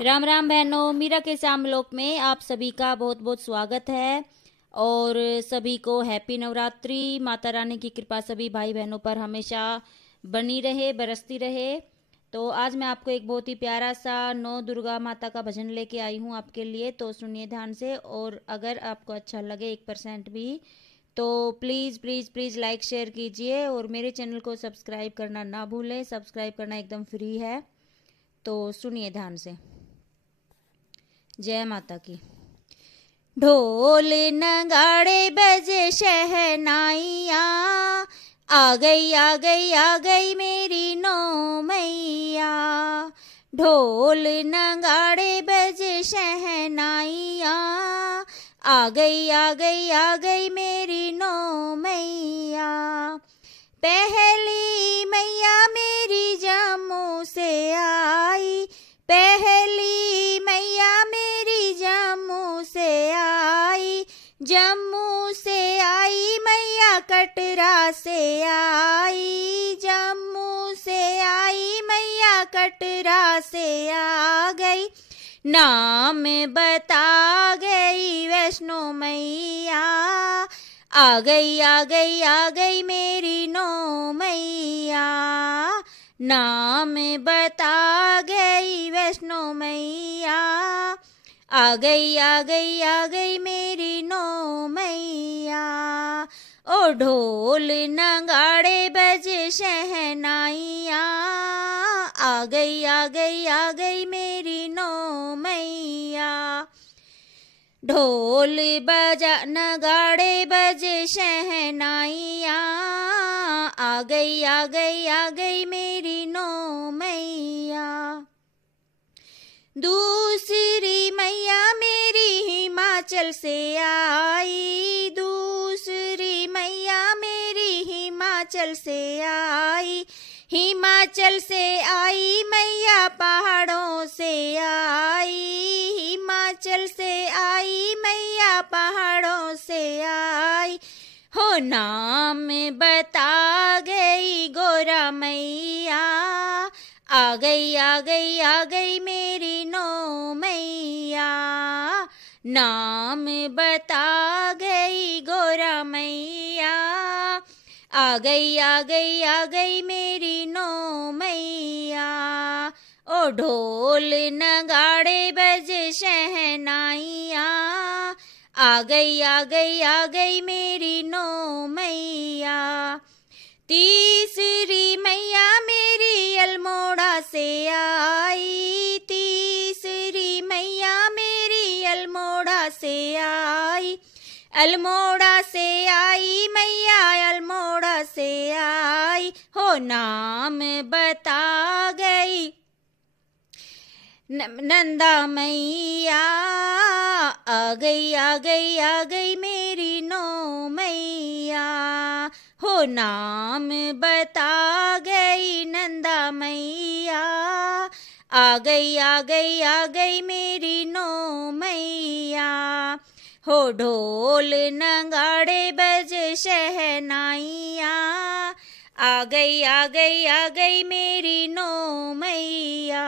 राम राम बहनों, मीरा के श्यामलोक में आप सभी का बहुत बहुत स्वागत है। और सभी को हैप्पी नवरात्रि। माता रानी की कृपा सभी भाई बहनों पर हमेशा बनी रहे, बरसती रहे। तो आज मैं आपको एक बहुत ही प्यारा सा नौ दुर्गा माता का भजन लेके आई हूँ आपके लिए, तो सुनिए ध्यान से। और अगर आपको अच्छा लगे 1% भी, तो please please please like share कीजिए और मेरे चैनल को सब्सक्राइब करना ना भूलें। सब्सक्राइब करना एकदम फ्री है। तो सुनिए ध्यान से। जय माता की। ढोल नगाड़े बजे शहनाइया, आ गई आ गई आ गई मेरी नौ मैया। ढोल नगाड़े बजे शहनाइया, आ गई आ गई आ गई मेरी नौ मैया। पहली मैया मेरी जम्मू से आई, पहली मैया मेरी जम्मू से आई। जम्मू से आई मैया कटरा से आई, जम्मू से आई मैया कटरा से आ गई। नाम बता गई वैष्णो मैया, आ गई आ गई आ गई मेरी नौ मैया। नाम बता गई वैष्णो मैया, आ गई आ गई आ गई मेरी नौ मैया। ओ ढोल नगाड़े बजे शहनाइया, आ गई आ गई आ गई मेरी नौ मैया। ढोल बजा नगाड़े बजे शहनाइया, आ गई आ गई आ गई मेरी नौ मैया। दूसरी मैया मेरी हिमाचल से आई, दूसरी मैया मेरी हिमाचल से आई। हिमाचल से आई मैया पहाड़ों से आई, हिमाचल से आई मैया पहाड़ों से आई। हो नाम बता गई गोरा मैया, आ गई आ गई आ गई मेरी नौ मैया। नाम बता गई गोरा मैया, आ गई आ गई आ गई मेरी नौ मैया। ओ ढोल नगाड़े बजे शहनाइया, आ गई आ गई आ गई मेरी नौ मैया। तीसरी मैया मेरी अल्मोड़ा से आई, तीसरी मैया मेरी अल्मोड़ा से आई। अल्मोड़ा से आई मैया अल्मोड़ा से आई। हो नाम बता गई नंदा मैया, आ गई आ गई आ गई मेरी नौ मैया। हो नाम बता गई नंदा मैया, आ गई आ गई आ गई मेरी नौ मैया। हो ढोल नगाड़े बजे शहनाइया, आ गई आ गई आ गई मेरी नौ मैया।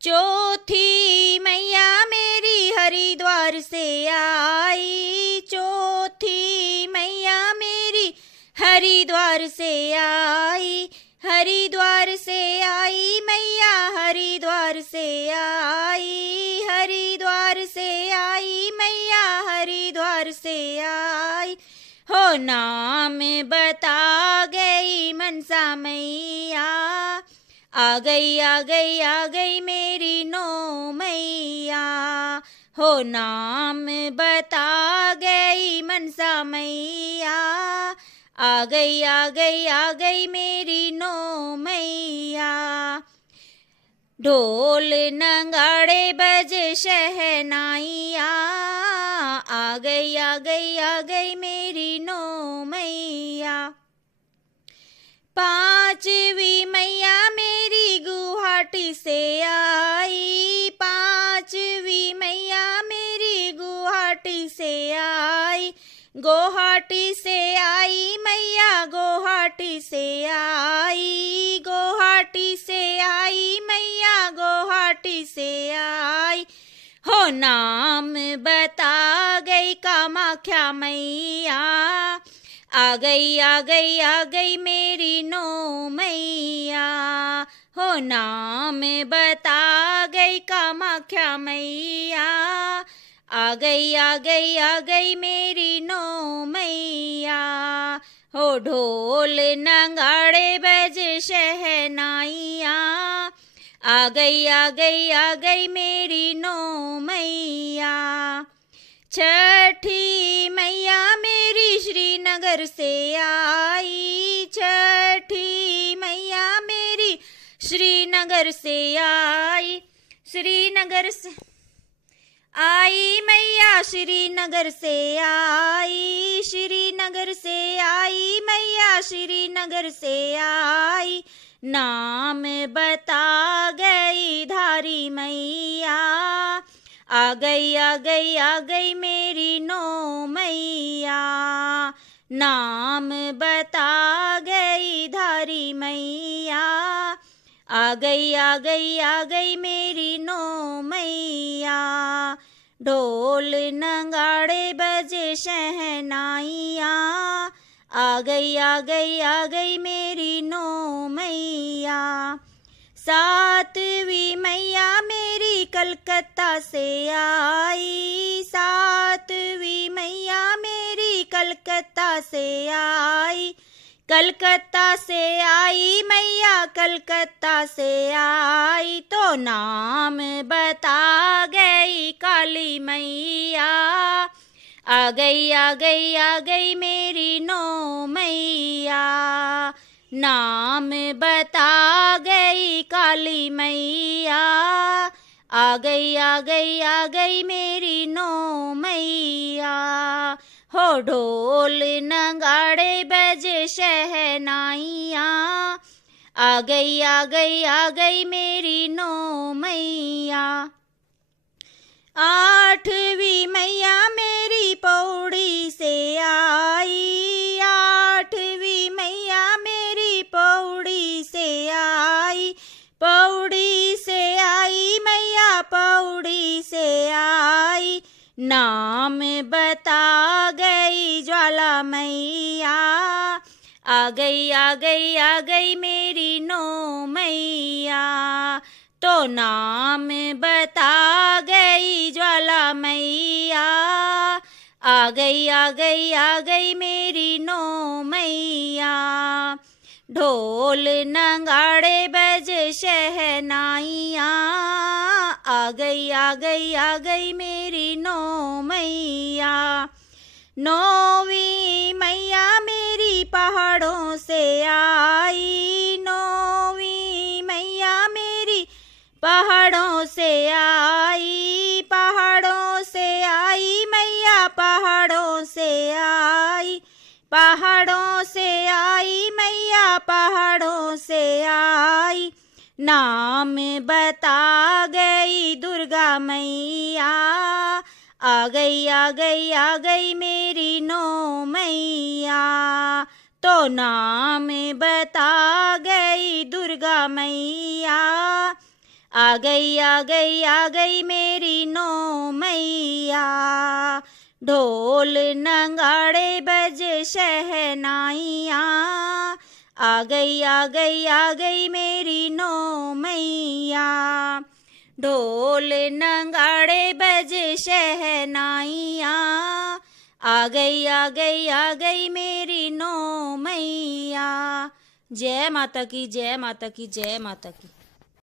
चौथी मैया मेरी हरिद्वार से आई, चौथी मैया मेरी हरिद्वार से आई। हरिद्वार से आई मैया हरिद्वार से आई, हरिद्वार से आई मैया हरिद्वार से आई। हो नाम बता गई मनसा मैया, आ गई आ गई आ गई मेरी नौ मैया। हो नाम बता गई मनसा मैया, आ गई आ गई आ गई मेरी नौ मैया। ढोल नगाड़े बजे शहनाइया, आ गई आ गई आ गई मेरी नौ मैया। पांचवी मैया मेरी गुवाहाटी से आई, पांचवी मैया मेरी गुवाहाटी से आई। गुवाहाटी से आई मैया गुवाहाटी से आई, गुवाहाटी से आई मैया गुवाहाटी से नाम बता गई कामाख्या मैया, आ गई आ गई आ गई मेरी नौ मैया, हो नाम बता गई कामाख्या मैया, आ गई आ गई आ गई मेरी नौ मैया, हो ढोल नगाड़े बज शहनाइया, आ गई आ गई आ गई मेरी नौ मैया। छठी मैया मेरी श्रीनगर से आई, छठी मैया मेरी श्रीनगर से आई, श्रीनगर से आई मैया, श्रीनगर से आई, श्रीनगर से आई मैया, श्रीनगर से आई, नाम बता गई धारी मैया, आ गई आ गई आ गई मेरी नौ मैया, नाम बता गई धारी मैया, आ गई आ गई आ गई मेरी नौ मैया, ढोल नगाड़े बजे शहनाइया, आ गई आ गई आ गई मेरी नौ मैया। सातवीं मैया मेरी कलकत्ता से आई, सातवीं मैया मेरी कलकत्ता से आई, कलकत्ता से आई मैया, कलकत्ता से आई, तो नाम बता गई काली मैया, आ गई आ गई आ गई मेरी नौ मैया, नाम बता गई काली मैया, आ गई आ गई आ गई मेरी नौ मैया, हो ढोल नगाड़े बजे शहनाइया, आ गई आ गई आ गई मेरी नौ मैया। आठवीं मैया मेरी पौड़ी से आई, आठवीं मैया मेरी पौड़ी से आई, पौड़ी से आई मैया, पौड़ी से आई, नाम बता गई ज्वाला मैया, आ गई आ गई आ गई मेरी नौ मैया, तो नाम बता गई ज्वाला मैया, आ गई आ गई आ गई मेरी नौ मैया, ढोल नगाड़े बजे शहनाइया, आ गई आ गई आ गई मेरी नौ मैया। नौवीं मैया मेरी पहाड़ों से आई, नौवीं मैया मेरी पहाड़ों से आई, पहाड़ों से आई मैया, पहाड़ों से आई, पहाड़ों से आई मैया, पहाड़ों से आई, नाम बता गई दुर्गा मैया, आ गई आ गई आ गई मेरी नौ मैया, तो नाम बता गई दुर्गा मैया, आ गई आ गई आ गई मेरी नौ मैया, ढोल नगाड़े बजे शहनाइया, आ गई आ गई आ गई मेरी नौ मैया, ढोल नगाड़े बजे शहनाइया, आ गई आ गई आ गई मेरी नौ मैया। जय माता की, जय माता की, जय माता की।